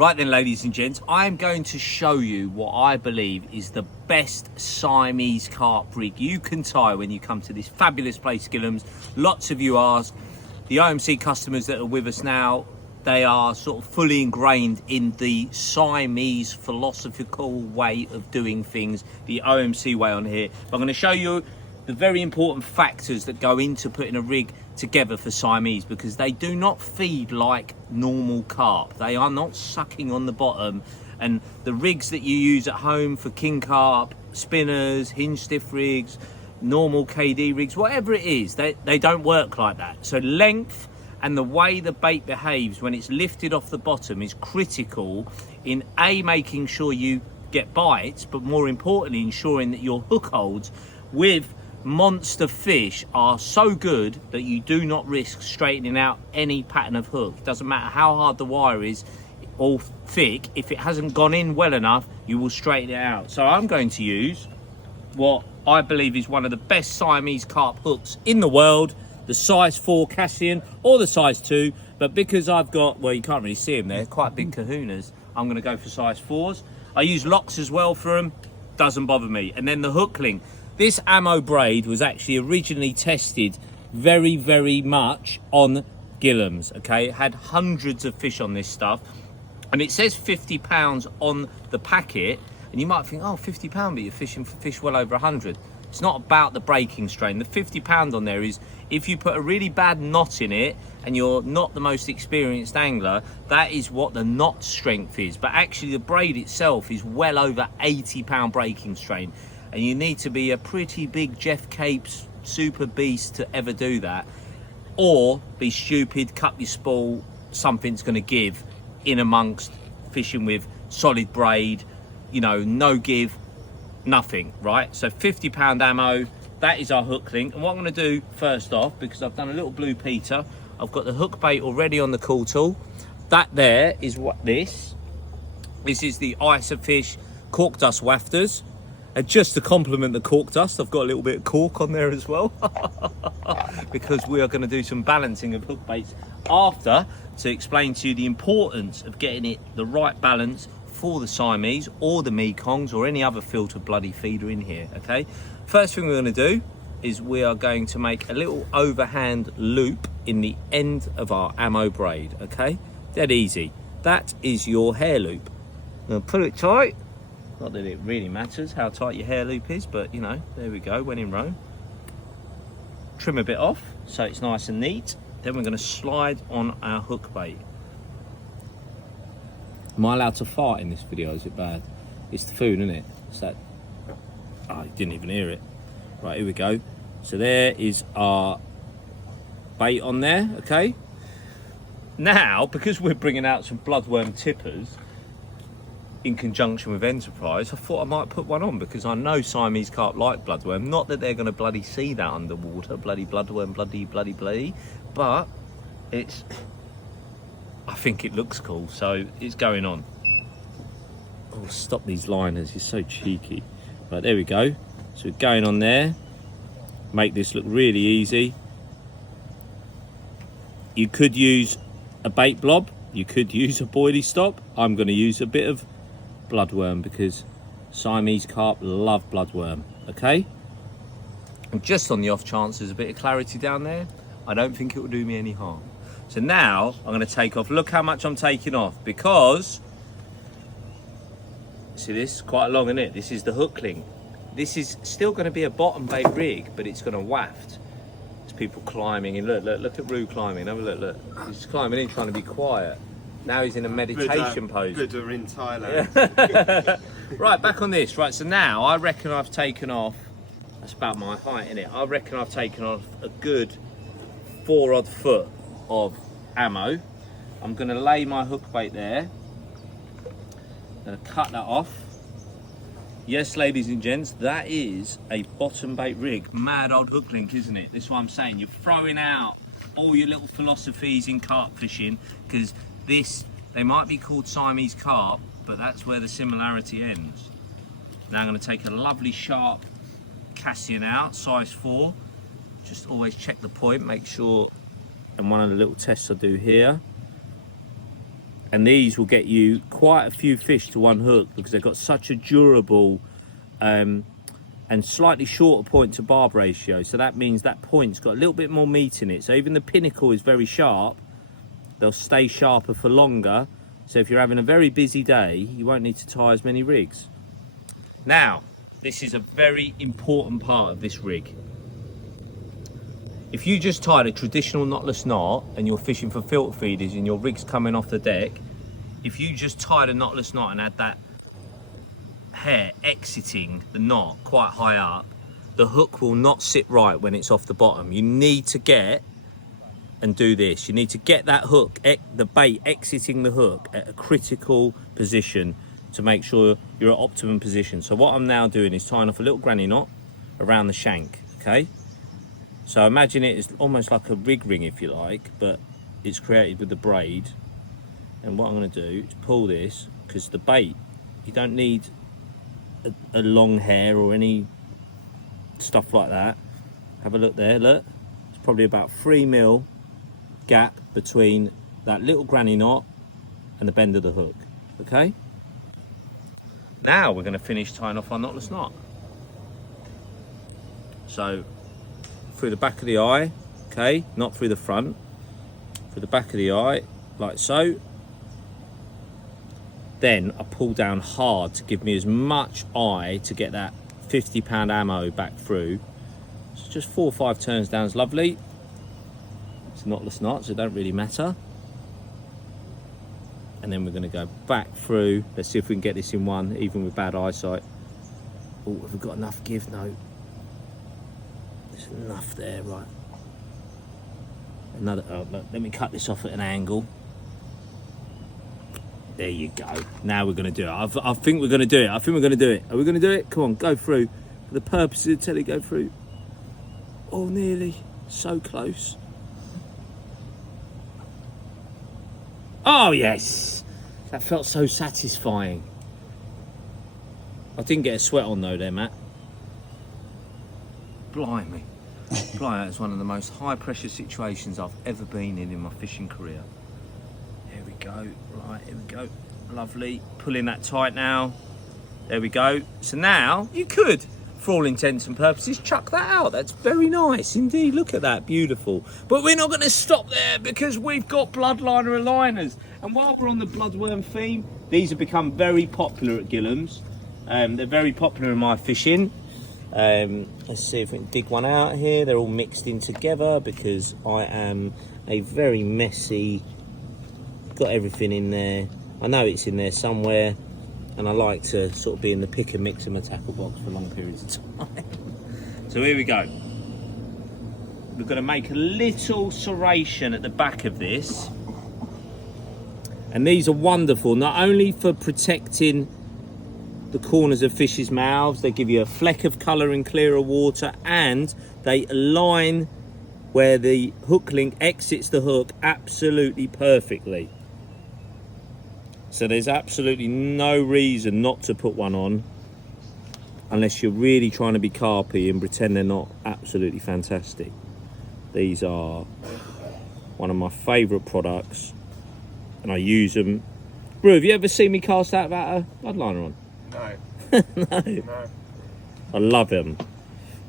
Right then, ladies and gents, I'm going to show you what I believe is the best Siamese carp rig you can tie when you come to this fabulous place, Gillhams. Lots of you ask. The OMC customers that are with us now, they are sort of fully ingrained in the Siamese philosophical way of doing things, the OMC way on here. But I'm going to show you the very important factors that go into putting a rig together for Siamese, because they do not feed like normal carp. They are not sucking on the bottom, and the rigs that you use at home for king carp, spinners, hinge stiff rigs, normal KD rigs, whatever it is, they don't work like that. So length and the way the bait behaves when it's lifted off the bottom is critical in making sure you get bites, but more importantly ensuring that your hook holds with monster fish are so good that you do not risk straightening out any pattern of hook. It doesn't matter how hard the wire is or thick, if it hasn't gone in well enough, you will straighten it out. So I'm going to use what I believe is one of the best Siamese carp hooks in the world, the size 4 Cassian or the size 2, but because I've got, well, you can't really see them, they're quite big kahunas, I'm going to go for size 4s. I use locks as well for them, doesn't bother me. And then the hook link. This ammo braid was actually originally tested very, very much on Gillhams, okay? It had hundreds of fish on this stuff, and it says 50 pounds on the packet, and you might think, oh, 50 pound, but you're fishing for fish well over 100. It's not about the breaking strain. The 50 pound on there is if you put a really bad knot in it and you're not the most experienced angler, that is what the knot strength is. But actually the braid itself is well over 80 pound breaking strain. And you need to be a pretty big Jeff Capes super beast to ever do that, or be stupid, cut your spool, something's going to give in amongst fishing with solid braid, you know, no give, nothing, right? So 50 pound ammo, that is our hook link. And what I'm going to do first off, because I've done a little blue Peter, I've got the hook bait already on the cool tool. That there is what this is, the Isofish cork dust wafters. And just to complement the cork dust, I've got a little bit of cork on there as well, because we are going to do some balancing of hook baits after, to explain to you the importance of getting it the right balance for the Siamese or the Mekongs or any other filter bloody feeder in here, okay? First thing we're going to do is we are going to make a little overhand loop in the end of our ammo braid, okay? Dead easy. That is your hair loop. Now put it tight. Not that it really matters how tight your hair loop is, but you know, there we go, when in Rome. Trim a bit off so it's nice and neat. Then we're going to slide on our hook bait. Am I allowed to fart in this video? Is it bad? It's the food, isn't it? It's that. Oh, you didn't even hear it. Right, here we go. So there is our bait on there, okay? Now, because we're bringing out some bloodworm tippers in conjunction with Enterprise, I thought I might put one on, because I know Siamese carp like bloodworm. Not that they're going to bloody see that underwater, bloody bloodworm, bloody, but it's, I think it looks cool, so it's going on. Oh, stop these liners, you're so cheeky. Right, there we go. So we're going on there. Make this look really easy. You could use a bait blob, you could use a boilie stop. I'm going to use a bit of bloodworm because Siamese carp love bloodworm, okay? And just on the off chance there's a bit of clarity down there, I don't think it will do me any harm. So now I'm going to take off. Look how much I'm taking off, because see, this is quite long, isn't it? This is the hook link. This is still going to be a bottom bait rig, but it's going to waft. There's people climbing in. Look at Roo climbing. Have a look. He's climbing in trying to be quiet. Now he's in a meditation pose. Buddha in Thailand. Right, back on this. Right, so now I reckon I've taken off, that's about my height, isn't it? I reckon I've taken off a good 4 odd foot of ammo. I'm going to lay my hook bait there. I'm going to cut that off. Yes, ladies and gents, that is a bottom bait rig. Mad old hook link, isn't it? That's what I'm saying. You're throwing out all your little philosophies in carp fishing, because this, they might be called Siamese carp, but that's where the similarity ends. Now I'm going to take a lovely sharp Cassian out, size 4. Just always check the point, make sure, and one of the little tests I do here, And these will get you quite a few fish to one hook because they've got such a durable and slightly shorter point to barb ratio. So that means that point's got a little bit more meat in it. So even the pinnacle is very sharp. They'll stay sharper for longer. So if you're having a very busy day, you won't need to tie as many rigs. Now, this is a very important part of this rig. If you just tied a traditional knotless knot and you're fishing for filter feeders and your rig's coming off the deck, if you just tied a knotless knot and had that hair exiting the knot quite high up, the hook will not sit right when it's off the bottom. You need to get and do this. You need to get that hook, the bait exiting the hook at a critical position to make sure you're at optimum position. So what I'm now doing is tying off a little granny knot around the shank, okay? So imagine it is almost like a rig ring, if you like, but it's created with the braid. And what I'm going to do is pull this, because the bait, you don't need a long hair or any stuff like that. Have a look there, look. It's probably about 3 mil gap between that little granny knot and the bend of the hook, okay? Now we're going to finish tying off our knotless knot. So through the back of the eye, okay, not through the front, through the back of the eye, like so. Then I pull down hard to give me as much eye to get that 50-pound ammo back through. So just 4 or 5 turns down is lovely. It's a knotless knot, so it don't really matter. And then we're going to go back through. Let's see if we can get this in one, even with bad eyesight. Oh, have we got enough give? No. There's enough there, right. Another, oh, look, let me cut this off at an angle. There you go. Now we're going to do it. I think we're going to do it. I think we're going to do it. Are we going to do it? Come on, go through. For the purposes of telly, go through. Oh, nearly. So close. Oh, yes. That felt so satisfying. I didn't get a sweat on though there, Matt. Blimey. Blimey, that's one of the most high pressure situations I've ever been in my fishing career. Here we go. Right, here we go. Lovely. Pulling that tight now. There we go. So now you could, for all intents and purposes, chuck that out. That's very nice indeed. Look at that. Beautiful. But we're not going to stop there because we've got bloodliner aligners. And while we're on the bloodworm theme, these have become very popular at Gillhams. They're very popular in my fishing. Let's see if we can dig one out here. They're all mixed in together because I am a very messy, got everything in there. I know it's in there somewhere, and I like to sort of be in the pick and mix in my tackle box for long periods of time. So here we go. We're going to make a little serration at the back of this. And these are wonderful, not only for protecting the corners of fish's mouths, they give you a fleck of colour in clearer water, and they align where the hook link exits the hook absolutely perfectly. So there's absolutely no reason not to put one on unless you're really trying to be carpy and pretend they're not absolutely fantastic. These are one of my favourite products, and I use them. Bro, have you ever seen me cast out without a bloodliner on? No. No. I love them.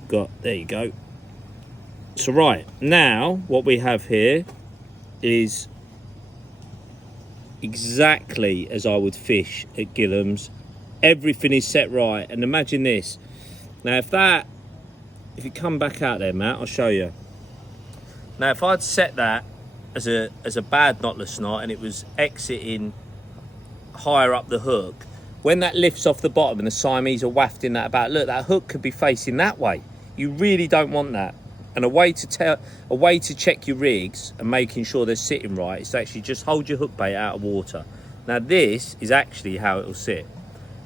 There you go. So right, now what we have here is exactly as I would fish at Gillhams. Everything is set right, and imagine this. Now if you come back out there, Matt, I'll show you. Now if I'd set that as a bad knotless knot and it was exiting higher up the hook, when that lifts off the bottom and the Siamese are wafting that about, look, that hook could be facing that way. You really don't want that. And a way to check your rigs and making sure they're sitting right is to actually just hold your hook bait out of water. Now this is actually how it will sit.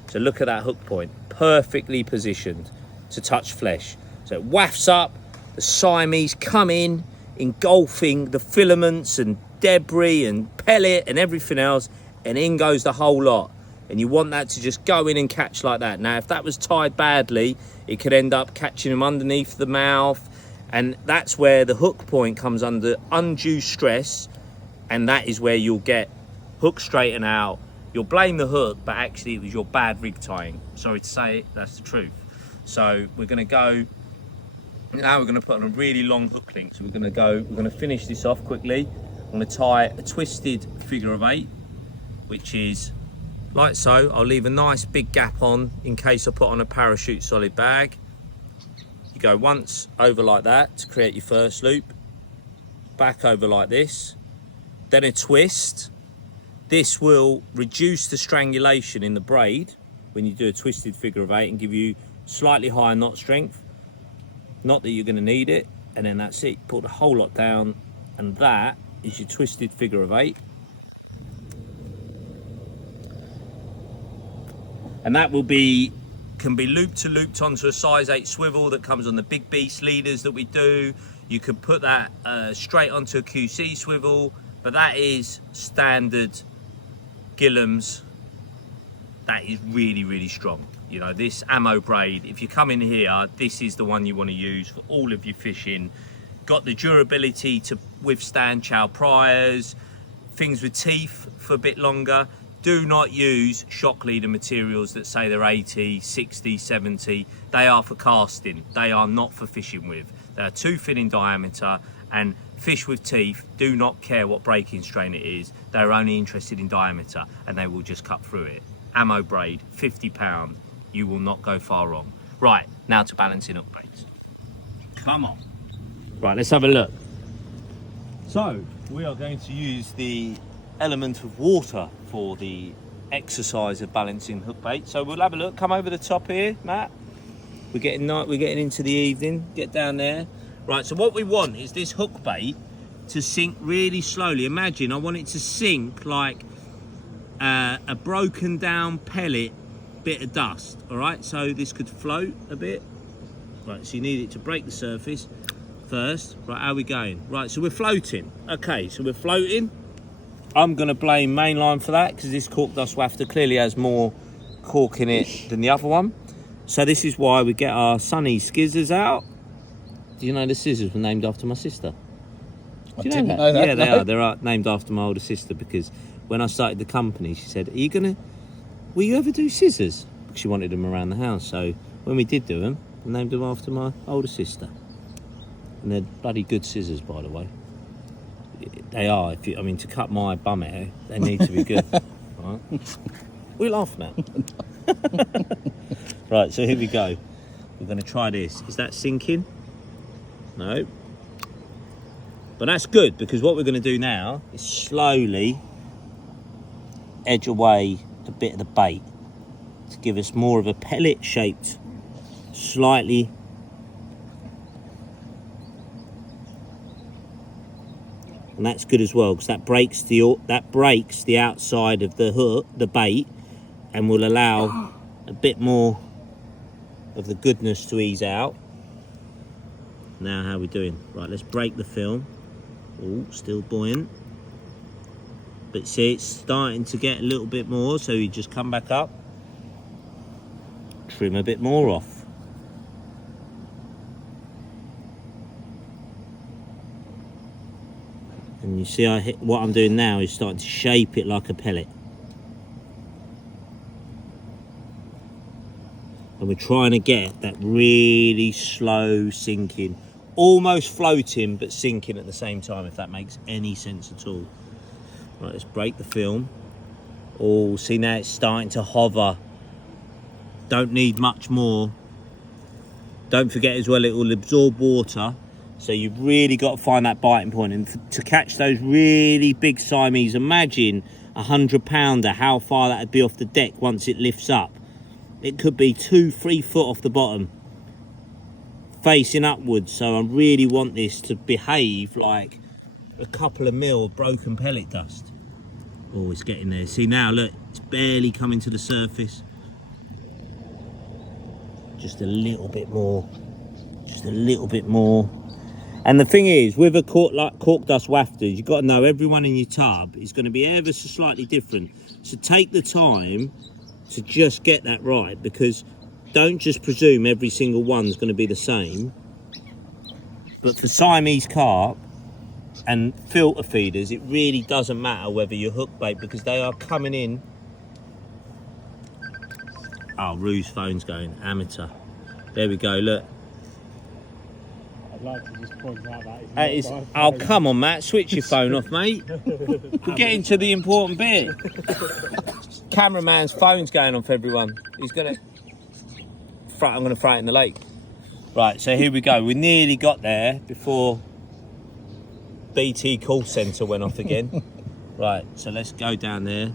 So look at that hook point, perfectly positioned to touch flesh. So it wafts up, the Siamese come in, engulfing the filaments and debris and pellet and everything else, and in goes the whole lot. And you want that to just go in and catch like that. Now if that was tied badly, it could end up catching them underneath the mouth, and that's where the hook point comes under undue stress, and that is where you'll get hook straighten out. You'll blame the hook, but actually it was your bad rig tying. Sorry to say it, that's the truth. So we're gonna go, now we're gonna put on a really long hook link. So we're gonna finish this off quickly. I'm gonna tie a twisted figure of 8, which is like so. I'll leave a nice big gap on in case I put on a parachute solid bag. You go once over like that to create your first loop, back over like this, then a twist. This will reduce the strangulation in the braid when you do a twisted figure of 8 and give you slightly higher knot strength. Not that you're going to need it, and then that's it. Put the whole lot down, and that is your twisted figure of 8. And that will be, can be looped onto a size 8 swivel that comes on the big beast leaders that we do. You could put that straight onto a QC swivel, but that is standard Gillhams. That is really, really strong. You know, this ammo braid, if you come in here, this is the one you want to use for all of your fishing. Got the durability to withstand chow priors, things with teeth for a bit longer. Do not use shock leader materials that say they're 80, 60, 70. They are for casting. They are not for fishing with. They are too thin in diameter, and fish with teeth do not care what breaking strain it is. They're only interested in diameter, and they will just cut through it. Ammo braid, 50 pound. You will not go far wrong. Right, now to balancing hook baits. Come on. Right, let's have a look. So, we are going to use the element of water for the exercise of balancing hook bait. So we'll have a look. Come over the top here, Matt. We're getting into the evening. Get down there. Right, so what we want is this hook bait to sink really slowly. Imagine I want it to sink like a broken down pellet bit of dust. All right, so this could float a bit. Right, so you need it to break the surface first. Right, how are we going? Right, so we're floating. Okay, so we're floating. I'm going to blame mainline for that because this cork dust wafter clearly has more cork in it than the other one. So this is why we get our Sunny scissors out. Do you know the scissors were named after my sister? I didn't know that. Yeah, they are. They're named after my older sister because when I started the company, she said, will you ever do scissors? Because she wanted them around the house. So when we did do them, I named them after my older sister. And they're bloody good scissors, by the way. They are. I mean, to cut my bum hair, they need to be good. Right? We're laughing at. Right, so here we go. We're going to try this. Is that sinking? No. But that's good because what we're going to do now is slowly edge away a bit of the bait to give us more of a pellet shaped, slightly. And that's good as well because that breaks the outside of the hook, the bait, and will allow a bit more of the goodness to ease out. Now how are we doing? Right, let's break the film. Oh, still buoyant. But see, it's starting to get a little bit more, so you just come back up, trim a bit more off. And you see what I'm doing now is starting to shape it like a pellet. And we're trying to get that really slow sinking, almost floating but sinking at the same time, if that makes any sense at all. Right, let's break the film. Oh, see now it's starting to hover. Don't need much more. Don't forget as well, it will absorb water. So you've really got to find that biting point. And to catch those really big Siamese, imagine a 100-pounder, how far that would be off the deck once it lifts up. It could be 2-3 foot off the bottom, facing upwards. So I really want this to behave like a couple of mil of broken pellet dust. Oh, it's getting there. See now, look, it's barely coming to the surface. Just a little bit more. Just a little bit more. And the thing is, with a cork dust wafter, you've got to know everyone in your tub is going to be ever so slightly different. So take the time to just get that right, because don't just presume every single one's going to be the same. But for Siamese carp, and filter feeders, it really doesn't matter whether you're hook bait, because they are coming in. Oh, Rue's phone's going, amateur. There we go, look. I'd like to just point out That is, oh, come on, Matt, switch your phone off, mate. We're getting to the important bit. Cameraman's phone's going off, everyone. He's gonna, I'm gonna throw it in the lake. Right, so here we go. We nearly got there before BT call centre went off again. Right, so let's go down there.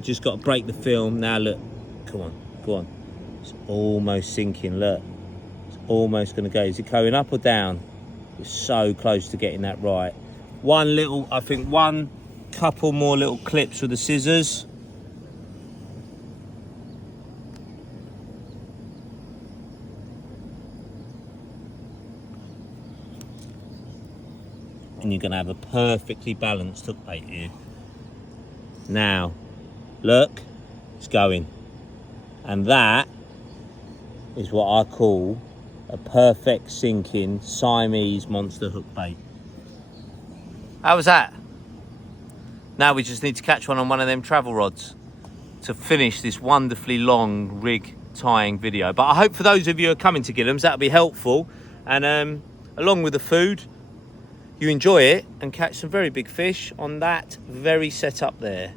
Just got to break the film. Now look, come on, go on. It's almost sinking, look. It's almost gonna go. Is it going up or down? We're so close to getting that right. One little, I think one couple more little clips with the scissors. And you're going to have a perfectly balanced hook bait here. Now, look, it's going. And that is what I call a perfect sinking Siamese monster hook bait. How was that? Now we just need to catch one on one of them travel rods to finish this wonderfully long rig tying video. But I hope for those of you who are coming to Gillhams, that'll be helpful. And along with the food, you enjoy it and catch some very big fish on that very setup there.